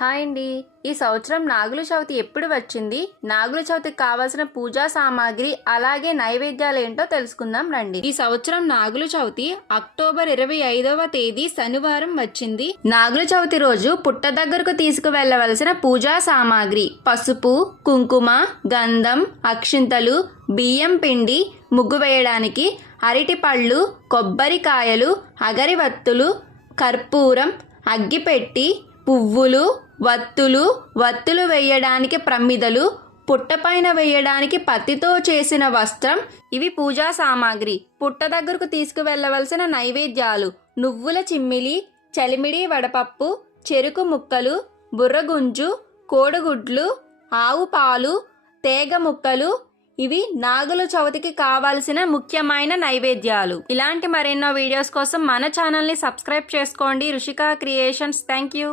Hi అండి ఈ సంవత్సరం నాగుల చవితి ఎప్పుడు వచ్చింది? నాగుల చవితికి కావాల్సిన పూజా సామాగ్రి అలాగే నైవేద్యాలు ఏంటో తెలుసుకుందాం రండి. ఈ సంవత్సరం నాగుల చవితి అక్టోబర్ ఇరవై ఐదవ తేదీ శనివారం వచ్చింది. నాగుల చవితి రోజు పుట్ట దగ్గరకు తీసుకువెళ్ళవలసిన పూజా సామాగ్రి పసుపు కుంకుమ గంధం అక్షింతలు బియ్యం పిండి ముగ్గు వేయడానికి అరటిపళ్ళు కొబ్బరికాయలు అగరివత్తులు కర్పూరం అగ్గిపెట్టి పువ్వులు వత్తులు వత్తులు వేయడానికి ప్రమిదలు పుట్టపైన వేయడానికి పత్తితో చేసిన వస్త్రం ఇవి పూజా సామాగ్రి. పుట్ట దగ్గరకు తీసుకువెళ్ళవలసిన నైవేద్యాలు. నువ్వుల చిమ్మిలి చలిమిడి వడపప్పు చెరుకు ముక్కలు బుర్రగుంజు కోడిగుడ్లు ఆవు పాలు తేగ ముక్కలు ఇవి నాగుల చవితికి కావాల్సిన ముఖ్యమైన నైవేద్యాలు. ఇలాంటి మరెన్నో వీడియోస్ కోసం మన ఛానల్ని సబ్స్క్రైబ్ చేసుకోండి. రుషిక క్రియేషన్స్. Thank you